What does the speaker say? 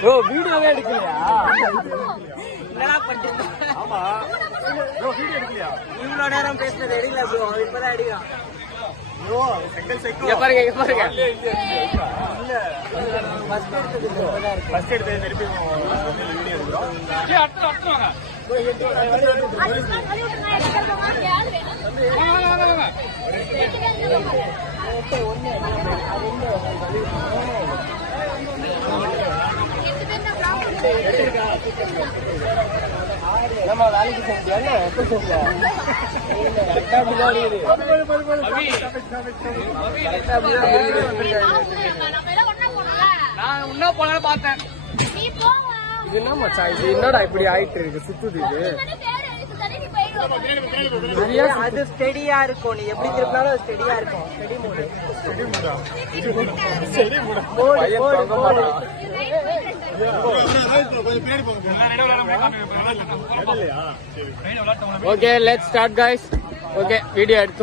Bro வீடியோவே எடுக்கலையா? என்னடா பண்ணிட்டு? ஆமா ப்ரோ வீடியோ எடுக்கலையா? இவ்வளவு நேரம் பேசுனது எடுக்கல ப்ரோ, இப்பதான் எடுக்கலாம். ப்ரோ செகண்ட் சைக்கிள் இங்க பாருங்க, இங்க பாருங்க. இல்ல ஃபர்ஸ்ட் எடுத்தது இப்பதான் இருக்கு. ஃபர்ஸ்ட் எடுத்தது திருப்பி வீடியோ எடுக்கிறோம். ஜி அடுத்து வாங்க. ப்ரோ எடுத்து நம்ம வேலைக்கு செஞ்சோம்ல எப்ப செஞ்சல கரெக்டா பின்னாடி நான் இன்னும் போன பார்த்தேன். இது என்ன மச்சான் இது என்னடா இப்படி ஆயிட்டு இருக்கு சுத்துது இது அது ஸ்டெடியா இருக்கும். நீ எப்படி திருப்பினாலும் அது ஸ்டெடியா இருக்கும். Steady mood. Okay let's start guys. Okay video எடுத்து